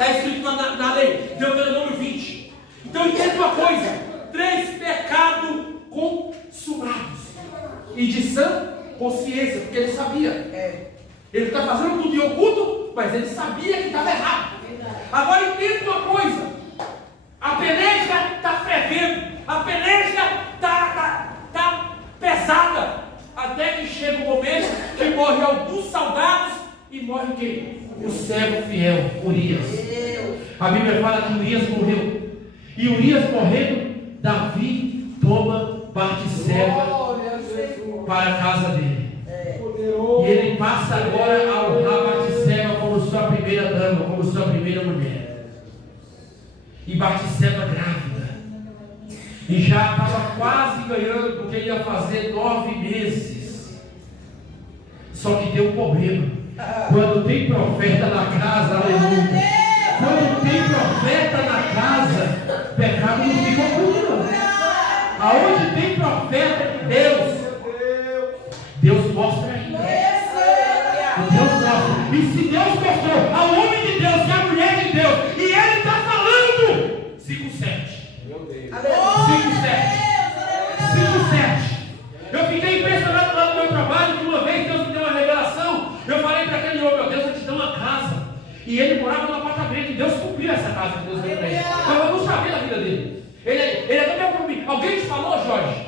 Está escrito na lei, Deuteronômio 20. Então entenda uma coisa: 3 pecados consumados. E de sã consciência, porque ele sabia. Ele está fazendo tudo em oculto, mas ele sabia que estava errado. Agora entenda uma coisa: a peleja está fervendo, a peleja está pesada, até que chega o momento que morre alguns soldados e morre quem? O servo fiel, Urias. A Bíblia fala que Urias morreu. E Urias morrendo, Davi toma Batseba para a casa dele. E ele passa agora a honrar Batseba como sua primeira dama, como sua primeira mulher. E Batseba grávida. E já estava quase ganhando, porque ia fazer 9 meses. Só que deu um problema. Quando tem profeta na casa, aleluia. Quando tem profeta na casa, pecado não fica oculto. Aonde tem profeta de Deus mostra ainda. Deus mostra. E se Deus mostrou ao homem de Deus e à mulher de Deus, e ele está falando, 5:7. 5:7. Eu fiquei impressionado lá no meu trabalho, que uma vez Deus me deu uma revelação. Eu falei para aquele homem: meu Deus, eu te dou uma casa. E ele morava no apartamento, e Deus cumpriu essa casa que Deus deu para ele. Então eu não sabia da vida dele. Ele até me falou comigo: alguém te falou, Jorge?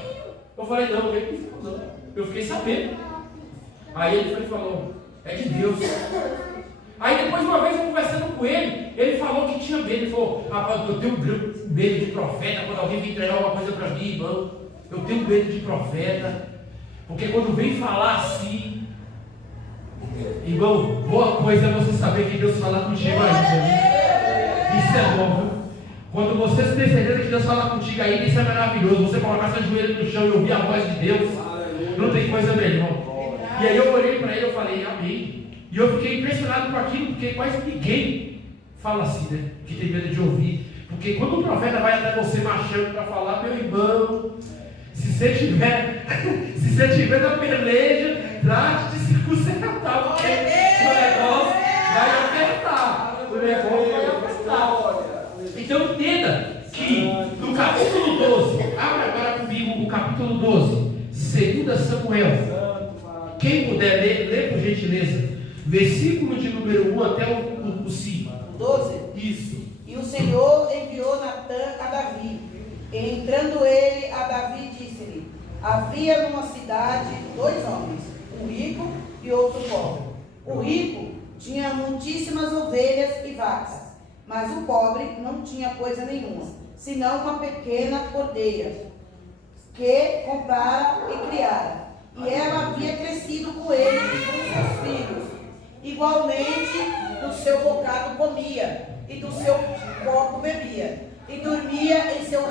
Eu falei: não, alguém me falou, não. Eu fiquei sabendo. Aí ele falou: é de Deus. Aí depois, uma vez eu conversando com ele, ele falou que tinha medo. Ele falou: rapaz, eu tenho medo de profeta. Quando alguém vem entregar alguma coisa para mim, irmão, eu tenho medo de profeta. Porque quando vem falar assim, irmão, boa coisa é você saber que Deus fala contigo ainda. Isso é bom, viu? Quando você tem certeza que Deus fala contigo ainda, isso é maravilhoso. Você colocar seu joelho no chão e ouvir a voz de Deus, não tem coisa melhor. E aí eu olhei para ele e falei: amém. E eu fiquei impressionado com aquilo, porque quase ninguém fala assim, né? Que tem medo de ouvir. Porque quando o profeta vai até você marchando para falar: meu irmão, se você tiver na peleja, trate de se consertar, porque o negócio vai apertar. O negócio vai apertar. Então entenda que no capítulo 12, abra agora comigo o capítulo 12, 2 Samuel. Quem puder ler, lê por gentileza. Versículo de número 1 até o 5. 12. Isso. E o Senhor enviou Natã a Davi. E entrando ele a Davi, disse-lhe: havia numa cidade 2 homens, um rico e outro pobre. O rico tinha muitíssimas ovelhas e vacas, mas o pobre não tinha coisa nenhuma, senão uma pequena cordeira, que comprara e criara. E ela havia crescido com ele e com seus filhos. Igualmente, do seu bocado comia, e do seu copo bebia, e dormia em seu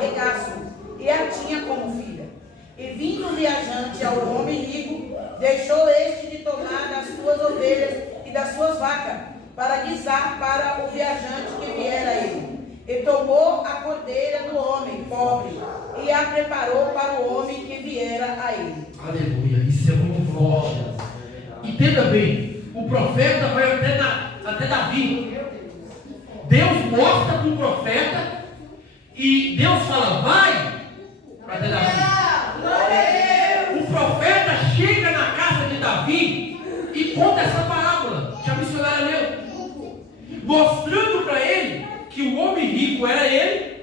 regaço, e a tinha como filha. E vindo o viajante ao homem rico, deixou este de tomar das suas ovelhas e das suas vacas, para guisar para o viajante que viera a ele. E tomou a cordeira do homem pobre, e a preparou para o homem que viera a ele. Aleluia, isso é muito forte. Entenda bem, o profeta vai até Davi. Deus mostra para o profeta e Deus fala: vai até Davi. O profeta chega na casa de Davi e conta essa parábola que a missionária leu, mostrando para ele que o homem rico era ele,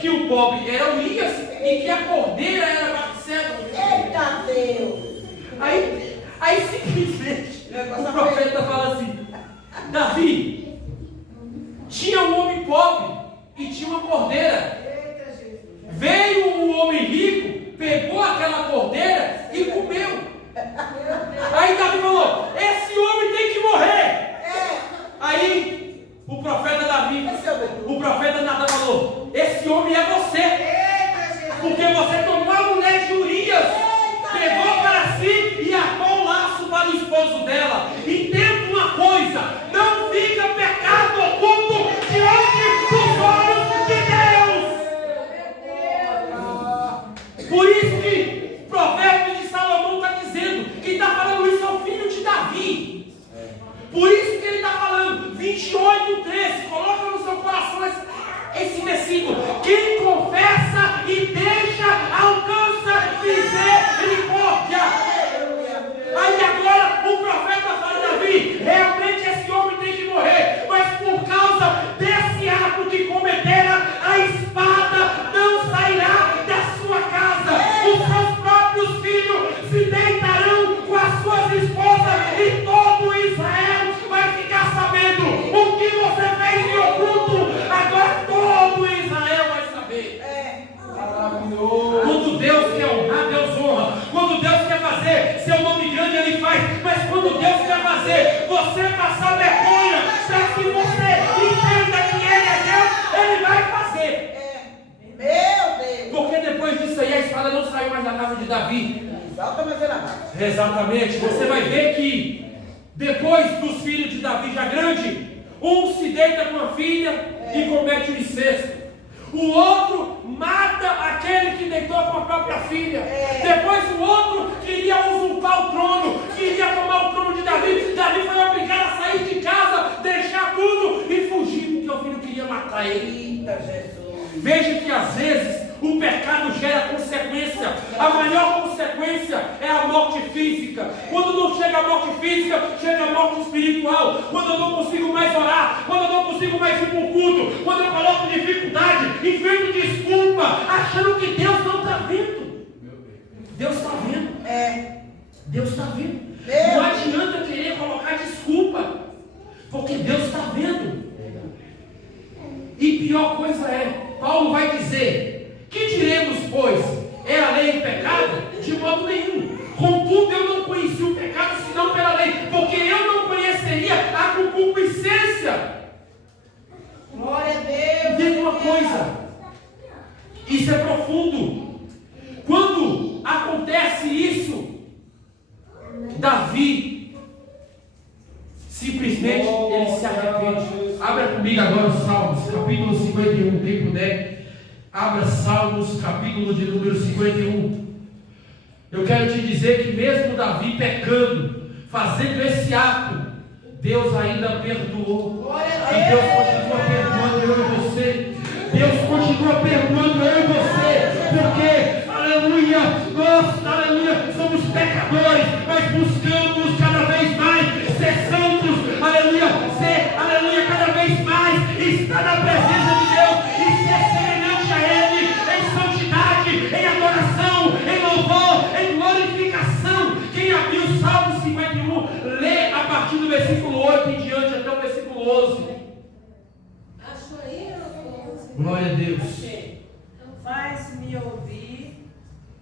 que o pobre era Urias e que a cordeira era Batseba. Eita Deus! Aí simplesmente o profeta fala assim: Davi, tinha um homem pobre e tinha uma cordeira. Veio o homem rico, pegou aquela cordeira e comeu. Aí Davi falou: esse homem tem que morrer. Aí o profeta Natan falou: esse homem é você, porque você tomou a mulher de Urias, pegou para si e armou um laço para o esposo dela. Entenda uma coisa: não fica pecado oculto diante dos olhos de Deus. Por isso que o provérbio de Salomão está dizendo, que está falando isso ao filho de Davi. Por isso que ele está falando, 28:13, esse versículo: quem confessa e deixa, alcança misericórdia. Aí agora o profeta fala a Davi: realmente esse homem tem que morrer, mas por causa desse ato que cometera, a espada não sairá da sua casa. Os seus próprios filhos se deitarão com as suas esposas e todo Israel vai ficar sabendo o que você fez em oculto. Agora todo Israel vai saber. Quando Deus quer honrar, Deus honra. Quando Deus quer fazer seu nome grande, Ele faz. Mas quando Deus quer fazer você passar vergonha, para que você entenda que Ele é Deus, Ele vai fazer. Meu Deus. Porque depois disso aí a espada não saiu mais da casa de Davi. Exatamente. Você vai ver que depois dos filhos de Davi já grande, um se deita com a filha e comete o incesto. O outro mata aquele que deitou com a própria filha. Depois o outro queria usurpar o trono, queria tomar o trono de Davi. Davi foi obrigado a sair de casa, deixar tudo e fugir, porque o filho queria matar ele. Eita, Jesus. Veja que às vezes o pecado gera consequência. A maior consequência é a morte física. Quando não chega a morte física, chega a morte espiritual. Quando eu não consigo mais orar, quando eu não consigo mais ir para o culto, quando eu coloco dificuldade, invento desculpa, achando que Deus não está vendo. Deus está vendo. Deus está vendo. Não adianta querer colocar desculpa, porque Deus está vendo. E pior coisa é, Paulo vai dizer: que diremos, pois? É a lei pecado? De modo nenhum. Contudo, eu não conheci o pecado senão pela lei, porque eu não conheceria a concupiscência. Glória a Deus. Entenda uma coisa, isso é profundo. Quando acontece isso, Davi simplesmente ele se arrepende. Abra comigo agora os Salmos, capítulo 51, quem puder. Abra Salmos, capítulo de número 51. Eu quero te dizer que mesmo Davi pecando, fazendo esse ato, Deus ainda perdoou. E Deus continua perdoando eu e você. Deus continua perdoando eu e você. Porque, aleluia, nós, aleluia, somos pecadores, mas buscamos cada vez mais ser santos, aleluia, ser, aleluia, cada vez mais estar na presença de Deus e ser semelhante a Ele em santidade, em adoração, em louvor, em glorificação. Quem abriu o Salmo 51, lê a partir do versículo 8 em diante até o versículo 11. Glória a Deus. Faz-me ouvir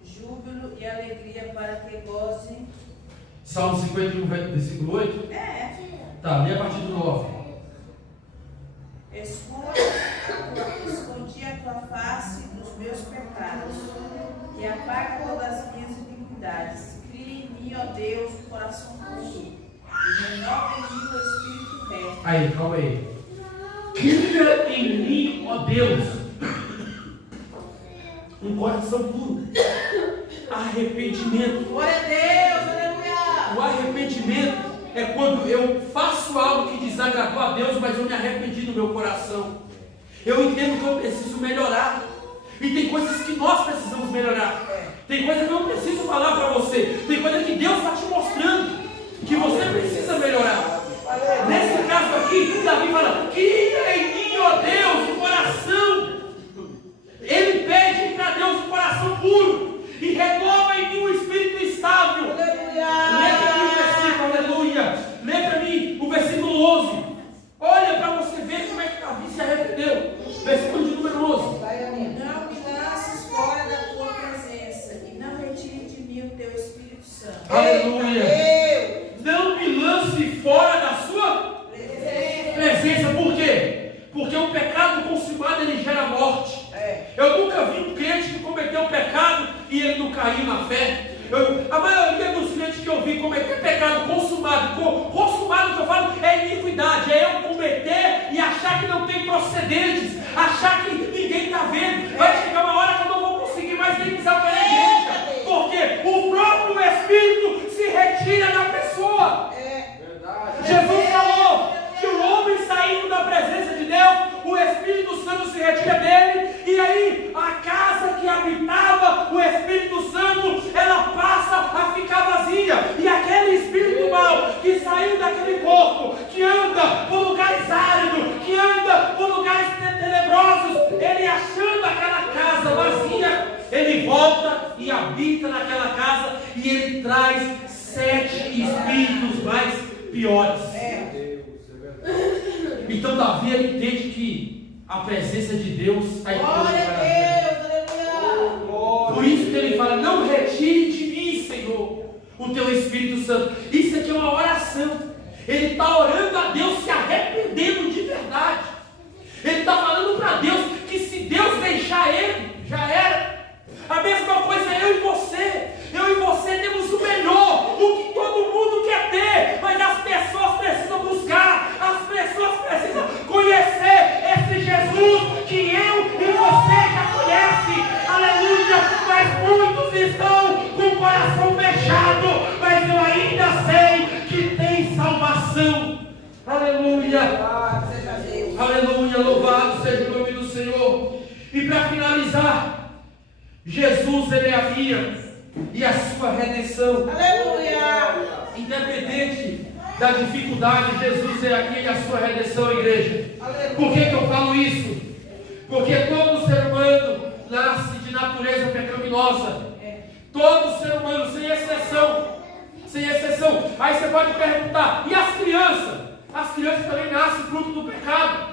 júbilo e alegria para que goze. Salmo 51, versículo 8? Tá, lê a partir do 9. Escondi a tua face dos meus pecados e apaga todas as minhas iniquidades. Cria em mim, ó Deus, um coração puro e renova em mim o espírito reto. Aí, calma aí. Cria em mim, ó Deus, um coração puro. Arrependimento. Glória a Deus, aleluia. O arrependimento é quando eu faço algo que desagradou a Deus, mas eu me arrependi no meu coração. Eu entendo que eu preciso melhorar. E tem coisas que nós precisamos melhorar. Tem coisa que eu não preciso falar para você. Tem coisa que Deus está te mostrando que você precisa melhorar. Nesse caso aqui, Davi fala: cria em mim, ó Deus, um coração. Ele pede para Deus um coração puro e renova em mim um espírito estável. Lê para mim o versículo, aleluia. Lê para mim o versículo 11. Olha para você ver como é que Davi se arrependeu. Versículo de número 11. Não me lances fora da tua presença e não retire de mim o teu Espírito Santo. Aleluia. Não me lance fora da sua presença. Por quê? volta e habita naquela casa e ele traz 7 espíritos mais piores. Então Davi ele entende que a presença de Deus está em todo lugar. Por isso que ele fala: não retire de mim, Senhor, o teu Espírito Santo. Isso aqui é uma oração. Ele está orando a Deus, se arrependendo de verdade. Ele está falando para Deus que se Deus deixar ele, já era. A mesma coisa eu e você. Eu e você temos o melhor, o que todo mundo quer ter, mas as pessoas precisam buscar, as pessoas precisam conhecer esse Jesus que eu e você já conhece. Aleluia! Mas muitos estão com o coração fechado, mas eu ainda sei que tem salvação. Aleluia! Aleluia! Louvado seja o nome do Senhor. E para finalizar, Jesus ele é a minha e a sua redenção. Aleluia! Independente da dificuldade, Jesus é aqui e a sua redenção, igreja. Aleluia. Por que eu falo isso? Porque todo ser humano nasce de natureza pecaminosa. Todo ser humano, sem exceção. Sem exceção. Aí você pode perguntar: e as crianças? As crianças também nascem fruto do pecado.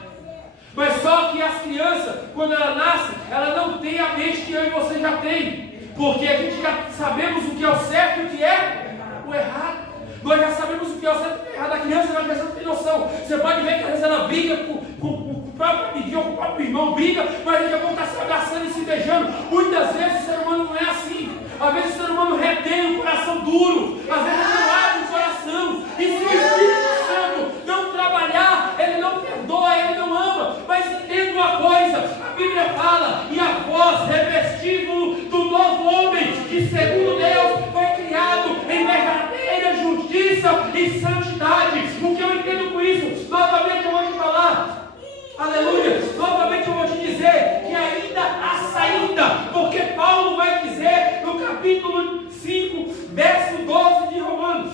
Mas só que as crianças, quando ela nasce, ela não tem a mente que eu e você já tem. Porque a gente já sabemos o que é o certo e o que é o errado. Nós já sabemos o que é o certo e o que é errado. A criança não tem noção. Você pode ver que às vezes ela briga com o próprio amiguinho, com o próprio irmão, briga, mas daqui a pouco está se abraçando e se beijando. Muitas vezes o ser humano não é assim. Às vezes o ser humano retém o coração duro. Às vezes ele não abre o coração. E se o Espírito Santo não trabalhar, ele não perdoa, ele não ama. Mas entenda uma coisa: a Bíblia fala: e a vós revestido do novo homem, que segundo Deus foi criado em verdadeira justiça e santidade. O que eu entendo com isso? Novamente eu vou te falar, aleluia, novamente eu vou te dizer que ainda há saída, porque Paulo vai dizer no capítulo 5, verso 12 de Romanos: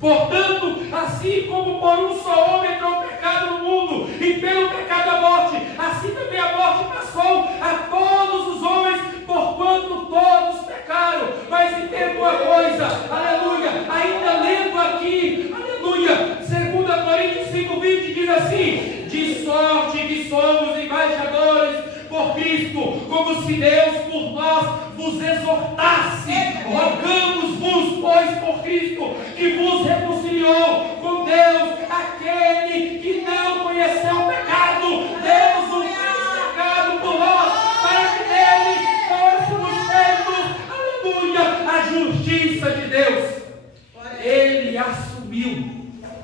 portanto, assim como por um só homem entrou o pecado no mundo, e pelo pecado a morte, assim também a morte passou a todos os homens, porquanto todos pecaram. Mas entenda uma coisa, aleluia, ainda lendo aqui, aleluia, 2 Coríntios 5:20 diz assim: de sorte que somos embaixadores por Cristo, como se Deus por nós vos exortasse. Rogamos-vos, pois, por Cristo, que vos reconciliou com Deus, aquele que não conheceu o pecado. Deus o fez pecado por nós, para que nele fôssemos feitos, aleluia, a justiça de Deus. Ele assumiu,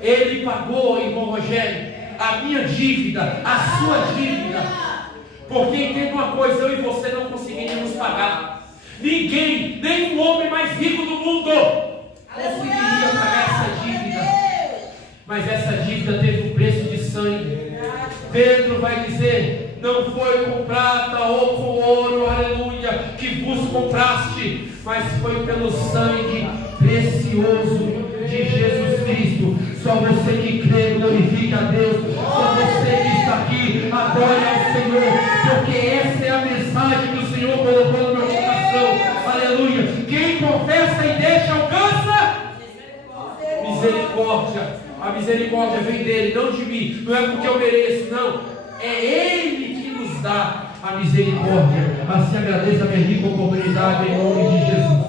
ele pagou, irmão Rogério, a minha dívida, a sua dívida. Porque entenda uma coisa: eu e você não conseguiríamos pagar. Ninguém, nem o homem mais rico do mundo, conseguiria pagar essa dívida. Mas essa dívida teve um preço de sangue. Pedro vai dizer: não foi com prata ou com ouro, aleluia, que vos compraste, mas foi pelo sangue precioso de Jesus Cristo. Só você que crê, glorifique a Deus. Só você que está aqui, adore ao Senhor, porque essa é a mensagem que o Senhor colocou no meu coração. Aleluia. Quem confessa e deixa alcança misericórdia. A misericórdia vem dele, não de mim. Não é porque eu mereço, não. É ele que nos dá a misericórdia. Assim agradeço a minha rica comunidade em nome de Jesus.